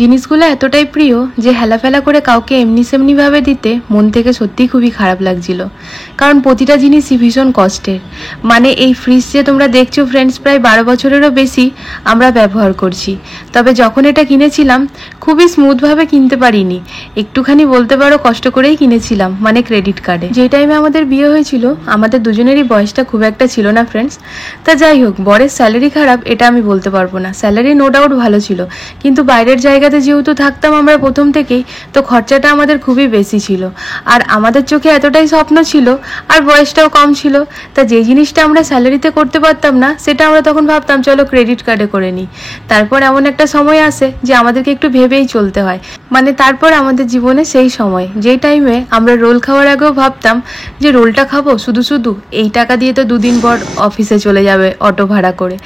জিনিসগুলো এতটাই প্রিয় যে হেলাফেলা করে কাউকে এমনি সেমনি ভাবে দিতে মন থেকে সত্যিই খুবই খারাপ লাগছিল, কারণ প্রতিটা জিনিসই ভীষণ কষ্টের। মানে এই ফ্রিজ যে তোমরা দেখছো ফ্রেন্ডস, প্রায় 12 বছরেরও বেশি আমরা ব্যবহার করছি। তবে যখন এটা কিনেছিলাম খুবই স্মুথভাবে কিনতে পারিনি, একটুখানি বলতে পারো কষ্ট করেই কিনেছিলাম, মানে ক্রেডিট কার্ডে। যে টাইমে আমাদের বিয়ে হয়েছিল আমাদের দুজনেরই বয়সটা খুব একটা ছিল না ফ্রেন্ডস। তা যাই হোক, বরের স্যালারি খারাপ এটা আমি বলতে পারবো না, স্যালারি নো ডাউট ভালো ছিল, কিন্তু বাইরের জায়গাতে যেহেতু থাকতাম আমরা প্রথম থেকেই, তো খরচাটা আমাদের খুবই বেশি ছিল। আর আমাদের চোখে এতটাই স্বপ্ন ছিল আর বয়সটাও কম ছিল, তা যে জিনিসটা আমরা স্যালারিতে করতে পারতাম না সেটা আমরা তখন ভাবতাম চলো ক্রেডিট কার্ডে করে নিই। তারপর এমন একটা সময় আসে যে আমাদেরকে একটু ভেবেই চলতে হয়। মানে তারপর আমাদের জীবনে সেই সময় যেই টাইমে আমরা রোল খাওয়ার আগেও ভাবতাম যে রোলটা খাবো শুধু শুধু, এই টাকা দিয়ে তো দুদিন পর অফিসে চলে যাবে অটো ভাড়া করে।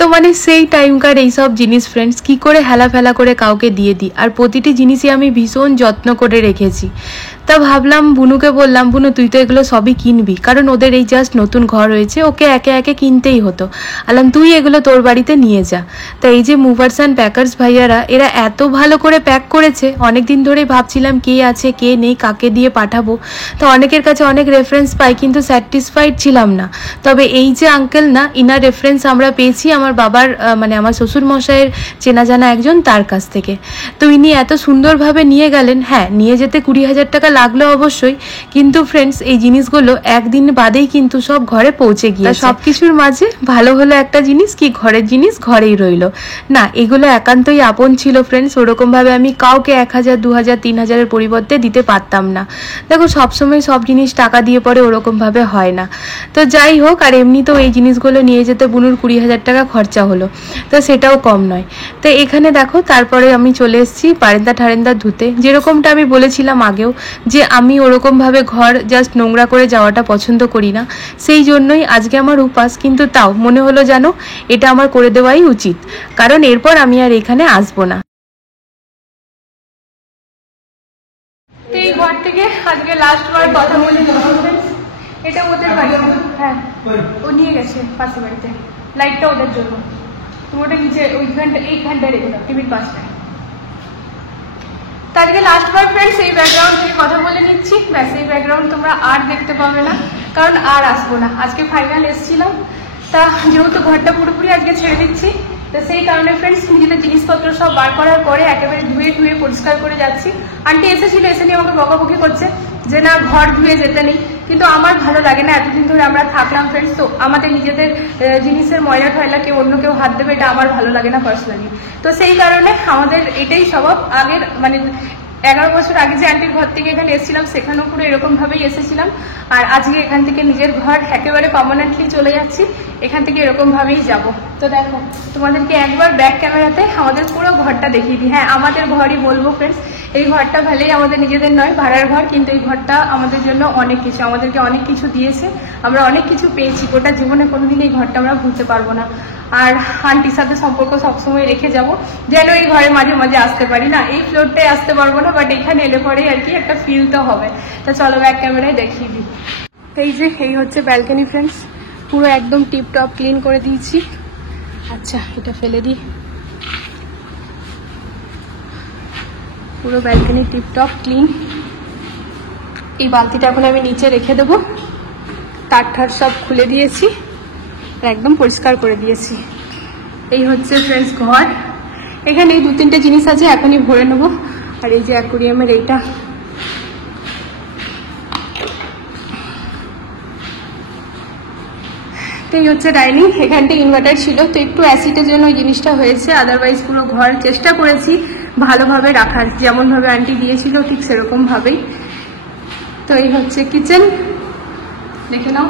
তো মানে সেই টাইমকার এইসব জিনিস ফ্রেন্ডস কী করে হেলাফেলা করে কাউকে দিয়ে দিই, আর প্রতিটি জিনিসই আমি ভীষণ যত্ন করে রেখেছি। তা ভাবলাম বুনুকে বললাম, বুনু তুই তো এগুলো সবই কিনবি, কারণ ওদের এই জাস্ট নতুন ঘর হয়েছে, ওকে একে একে কিনতেই হতো। আলাম তুই এগুলো তোর বাড়িতে নিয়ে যা। তা এই যে মুভার্স অ্যান্ড প্যাকার্স ভাইয়ারা, এরা এত ভালো করে প্যাক করেছে, অনেকদিন ধরেই ভাবছিলাম কে আছে কে নেই, কাকে দিয়ে পাঠাবো। তো অনেকের কাছে অনেক রেফারেন্স পাই কিন্তু স্যাটিসফাইড ছিলাম না। তবে এই যে আঙ্কেল না, ইনার রেফারেন্স আমরা পেয়েছি আমার বাবার মানে আমার শ্বশুর মশাইয়ের চেনা জানা একজন, তার কাছ থেকে। তো ইনি এত সুন্দরভাবে নিয়ে গেলেন। হ্যাঁ, নিয়ে যেতে 20,000 টাকা লাগলো অবশ্যই, কিন্তু ফ্রেন্ডস এই জিনিসগুলো একদিন বাদেই কিন্তু সব ঘরে পৌঁছে গিয়েছে। সব কিছুর মাঝে ভালো হলো একটা জিনিস কি, ঘরের জিনিস ঘরেই রইলো। না, এগুলো একান্তই আপন ছিল ফ্রেন্ডস, ওরকমভাবে আমি কাউকে 1,000 2,000 3,000-এর পরিবর্তে দিতে পারতাম না। দেখো সবসময় সব জিনিস টাকা দিয়ে পরে ওরকমভাবে হয় না। তো যাই হোক, আর এমনিতেও এই জিনিসগুলো নিয়ে যেতে বুনুর 20,000 টাকা খরচা হলো, তো সেটাও কম নয়। তো এখানে দেখো তারপরে আমি চলে এসেছি বারান্দা ঠারেন্দা ধুতে, যেরকমটা আমি বলেছিলাম আগেও যে আমি ওরকমভাবে ঘর জাস্ট নোংরা করে যাওয়াটা পছন্দ করি না, সেই জন্যই আজকে আমার উপাস, কিন্তু তাও মনে হলো যেন এটা আমার করে দেওয়াই উচিত, কারণ এরপর আমি আর এখানে আসবো না। এই ঘর থেকে আজকে লাস্ট বার কথা বলে এটা ওদের বাড়ি। হ্যাঁ, ও নিয়ে গেছে পাশের বাড়িতে, লাইটটা ওদের জন্য। তুমি ওটা নিচে ওইখানটা এইখানটায় রেখে দাও, টিভির পাশটায়। তো আজকে লাস্ট বার ফ্রেন্ডস এই ব্যাকগ্রাউন্ড নিয়ে কথা বলে নিচ্ছি, ব্যাস এই ব্যাকগ্রাউন্ড তোমরা আর দেখতে পাবে না, কারণ আর আসবো না। আজকে ফাইনাল এসেছিলাম, তা যেহেতু ঘরটা পুরোপুরি আজকে ছেড়ে দিচ্ছি, তো সেই কারণে ফ্রেন্ডস নিজেদের জিনিসপত্র সব বার করার পরে একেবারে ধুয়ে ধুয়ে পরিষ্কার করে যাচ্ছি। আন্টি এসেছিল, এসে নিয়ে আমাকে বকাবকি করছে যে না ঘর ধুয়ে যেতে নেই, কিন্তু আমার ভালো লাগে না, এতদিন ধরে আমরা থাকলাম ফ্রেন্ডস, তো আমাদের নিজেদের জিনিসের ময়লা টয়লা কেউ অন্য কেউ হাত দেবে এটা আমার ভালো লাগে না পার্সোনালি। তো সেই কারণে আমাদের এটাই স্বভাব। আগের মানে 11 বছর আগে যে আন্টির ঘর থেকে এখানে এসেছিলাম সেখানেও পুরো এরকম ভাবেই এসেছিলাম, আর আজকে এখান থেকে নিজের ঘর একেবারে পার্মানেন্টলি চলে যাচ্ছি, এখান থেকে এরকম ভাবেই যাব। তো দেখো তোমাদেরকে একবার ব্যাক ক্যামেরাতে আমাদের পুরো ঘরটা দেখিয়ে দিই। হ্যাঁ, আমাদের ঘরই বলবো ফ্রেন্ডস, এই ঘরটা ভালোই আমাদের নিজেদের নয়, ভাড়ার ঘর, কিন্তু এই ঘরটা আমাদের জন্য অনেক কিছু, আমাদেরকে অনেক কিছু দিয়েছে, আমরা অনেক কিছু পেয়েছি, গোটা জীবনে কোনোদিন এই ঘরটা আমরা ভুলতে পারবো না। আর আন্টির সাথে সম্পর্ক সবসময় রেখে যাব, যেন এই ঘরে মাঝে মাঝে আসতে পারি। না এই ফ্লোরটায় আসতে পারবো না, বাট এখানে এলে পরেই আর কি একটা ফিল তো হবে। তো চলো ব্যাক ক্যামেরায় দেখিয়ে দিই। এই যে এই হচ্ছে ব্যালকনি ফ্রেন্ডস, পুরো একদম টিপটপ ক্লিন করে দিয়েছি। আচ্ছা এটা ফেলে দিই, পুরো ব্যালকনি টিপটপ ক্লিন। এই বালতিটা এখন আমি নিচে রেখে দেবো, তার ঠার সব খুলে দিয়েছি আর একদম পরিষ্কার করে দিয়েছি। এই হচ্ছে ফ্রেন্ডস ঘর, এখানে এই 2-3টে জিনিস আছে এখনই ভরে নেবো। আর এই যে অ্যাকুরিয়ামের এইটা, তো এই হচ্ছে ডাইনিং। এখানটা ইনভার্টার ছিল, তো একটু অ্যাসিডের জন্য ওই জিনিসটা হয়েছে, আদারওয়াইজ পুরো ঘর চেষ্টা করেছি ভালোভাবে রাখার, যেমনভাবে আন্টি দিয়েছিল ঠিক সেরকম ভাবেই। তো এই হচ্ছে কিচেন, দেখে নাও।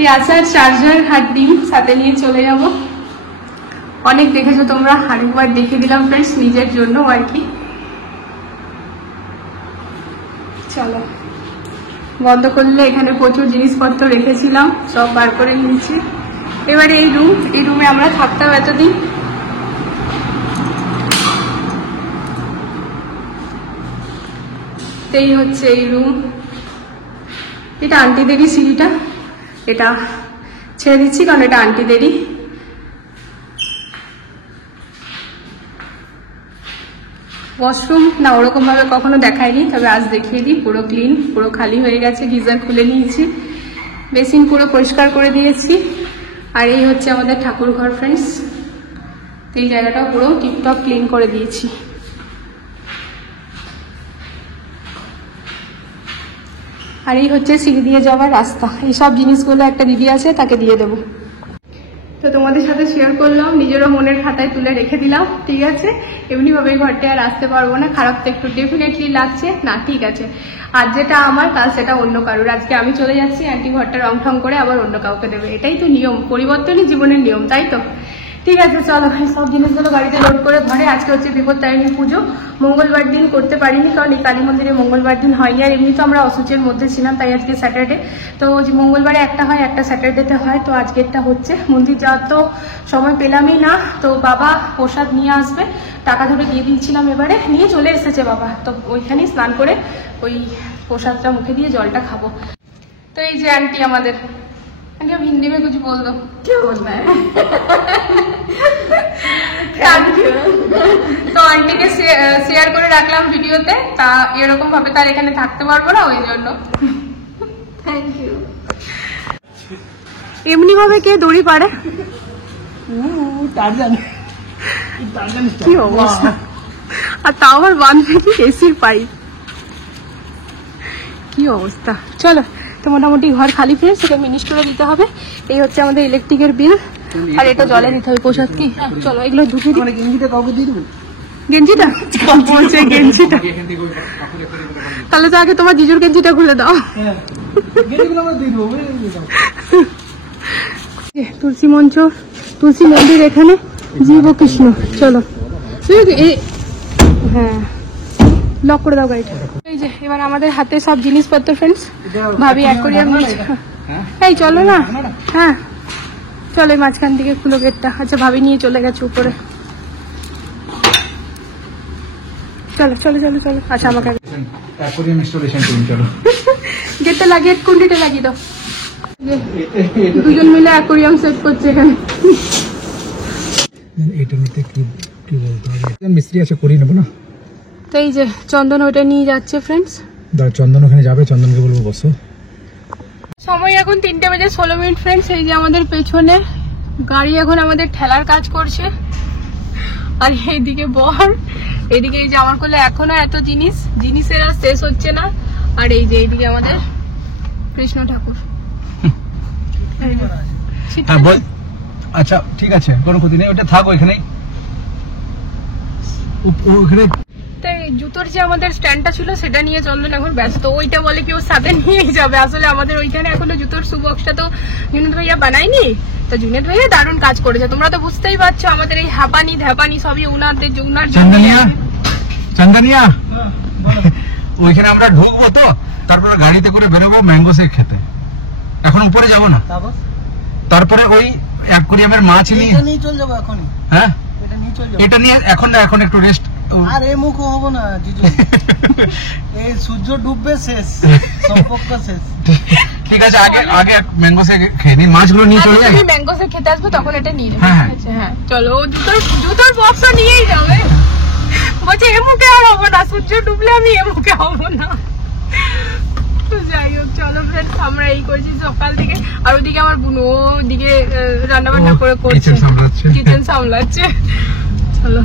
এই আচার চার্জার আর ডিম সাথে নিয়ে চলে যাব। অনেক দেখেছো তোমরা, আরেকবার দেখে দিলাম ফ্রেন্ডস নিজের জন্য আর কি। চলো বন্ধ করলে, এখানে প্রচুর জিনিসপত্র রেখেছিলাম সব বার করে নিয়েছি। এবারে এই রুমে আমরা থাকতাম এতদিন। এই হচ্ছে এই রুম, এটা আন্টিদেরই সিঁড়িটা, এটা ছেড়ে দিচ্ছি কারণ এটা আন্টিদেরই। ওয়াশরুম না ওরকম ভাবে কখনো দেখায়নি, তবে আজ দেখিয়ে দিই। পুরো ক্লিন, পুরো খালি হয়ে গেছে, গিজার খুলে নিয়েছি, বেসিন পুরো পরিষ্কার করে দিয়েছি। আর এই হচ্ছে আমাদের ঠাকুর ঘর ফ্রেন্ডস, এই জায়গাটাও পুরো টিপটপ ক্লিন করে দিয়েছি। আর এই হচ্ছে সিঁড়ি দিয়ে যাওয়ার রাস্তা। এই সব জিনিসগুলো একটা দিদি আছে, তাকে দিয়ে দেবো। তো তোমাদের সাথে শেয়ার করলাম, নিজেরও মনের খাতায় তুলে রেখে দিলাম। ঠিক আছে, এমনিভাবে ঘরটা আর আসতে পারবো না, খারাপ তো একটু ডেফিনেটলি লাগছে না। ঠিক আছে, আজ যেটা আমার কাল সেটা অন্য কারোর। আজকে আমি চলে যাচ্ছি, আন্টি ঘরটা রং ঠং করে আবার অন্য কাউকে দেবে। এটাই তো নিয়ম, পরিবর্তনই জীবনের নিয়ম, তাই তো? ঠিক আছে, চলো সব জিনিসগুলো গাড়িতে লোড করে ঘরে। আজকে হচ্ছে বিপত্তারিণী পুজো, মঙ্গলবার দিন করতে পারিনি কারণ এই কালী মন্দিরে মঙ্গলবার দিন হয়নি। আর এমনি তো আমরা অসুচের মধ্যে ছিলাম, তাই আজকে স্যাটারডে। তো যে মঙ্গলবারে একটা হয়, একটা স্যাটারডেতে হয়, তো আজকেরটা হচ্ছে। মন্দির যাওয়ার তো সময় পেলামই না, তো বাবা প্রসাদ নিয়ে আসবে, টাকা ধরে দিয়ে দিচ্ছিলাম, এবারে নিয়ে চলে এসেছে বাবা। তো ওইখানেই স্নান করে ওই প্রসাদটা মুখে দিয়ে জলটা খাবো। তো এই যে আন্টি আমাদের, आंटी अब हिंदी में कुछ बोल दो। क्या बोलना है? Thank you. তো আন্টিকে শেয়ার করে রাখলাম ভিডিওতে, তা এরকম ভাবে তার এখানে থাকতে পারবো না, ওই জন্য थैंक यू। এমনি ভাবে কে দড়ি পারে, কি অবস্থা। আর তাও আবার বাঁধবে কি এসির পাইপ, কি অবস্থা। চলো, তো মোটামুটি ঘর খালি ফ্রেন্ডস, সেটা মিনি স্টোরে দিতে হবে। এই হচ্ছে আমাদের ইলেকট্রিকের বিল, আর এটা জলে দিতে হবে। প্রসাদ কি, চলো এগুলো ঢুকে দিই। গেঞ্জিটা কাউকে দিয়ে দেবেন? গেঞ্জিটা বলছে, গেঞ্জিটা তাহলে তো আগে তোমার জিজুর গেঞ্জিটা খুলে দাও। তুলসী মঞ্চ, তুলসী মন্দির এখানে, জীব কৃষ্ণ। চলো, হ্যাঁ লক করে দাও গাড়িটা। এই যে এবার আমাদের হাতে সব জিনিসপত্র ফ্রেন্ডস, ভাবি অ্যাকোরিয়াম নিচ্ছে। এই চলো না, হ্যাঁ চলো, এই মাঝখান থেকে খুলো গেটটা। আচ্ছা, ভাবি নিয়ে চলে গেছে উপরে। চলো চলো চলো চলো, আচ্ছা আমাকে অ্যাকোরিয়াম ইনস্টলেশন করুন, চলো। গেটটা লাগিয়ে, কুন্ডিটা লাগিয়ে দাও। দুজন মিলে অ্যাকোরিয়াম সেট করছে এখানে। এটা নিতে কি বলতে হবে, মিস্ত্রি আছে, করিয়ে নেবো না। তো এই যে চন্দন ওটা নিয়ে যাচ্ছে ফ্রেন্ডস। চন্দন ওখানে যাবে, চন্দনকে বলবো বসো। সময় এখন 3:16 ফ্রেন্ডস। এই যে আমাদের পেছনে গাড়ি এখন আমাদের ঠেলার কাজ করছে, আর এইদিকে বর, এদিকে এই যে আমার কোলে এখনো এত জিনিসের আর শেষ হচ্ছে না। আর এই যে এইদিকে আমাদের কৃষ্ণ ঠাকুর। আচ্ছা ঠিক আছে, কোনো ক্ষতি নেই, ওটা থাকো এখানেই। ওখানে জুতোর যে আমাদের স্ট্যান্ডটা ছিল সেটা নিয়ে চন্দন এখন ব্যস্ত, ওইটা বলে কেউ সাথে নিয়ে যাবে। আসলে আমাদের ওইখানে এখনো জুতোর শু বক্সটা তো জুনেদ ভাইয়া বানায়নি, তো জুনেদ ভাইয়া দারুণ কাজ করেছে। তোমরা তো বুঝতেই পারছো, আমাদের এই হাঁপানি ধ্যাপানি সবই উনার চান্দানিয়া ওইখানে আমরা ঢুকবো, তো তারপরে গাড়িতে করে বেরোবো ম্যাঙ্গো শেক খেতে। এখন উপরে যাবো না, তারপরে ওই অ্যাকোরিয়ামের মাছ নিয়ে চলে যাবো এখন। হ্যাঁ, এটা নিয়ে এখন না, এখন একটু রেস্ট। আর এই মুখ হবো না জিজু, এই সূর্য ডুববে, শেষ সম্পর্ক শেষ। ঠিক আছে, আগে আগে ম্যাঙ্গো শেক খেয়ে নিই, মাছগুলো নিয়ে চলে যাই। ম্যাঙ্গো শেক খেতে আসবো তখন এটা নিয়ে নেবো। হ্যাঁ হ্যাঁ চলো, জুতোর বক্সটা নিয়েই যাবে। বলছে এ মুখে আর হবো না, সূর্য ডুবলে আমি এ মুখে হবো না। তো যাই হোক, চলো ফ্রেন্ডস, আমরা এই করছি সকাল থেকে। আর ওদিকে আমার বোন ওদিকে রান্না বান্না করে করছে, কিচেন সামলাচ্ছে। চলো।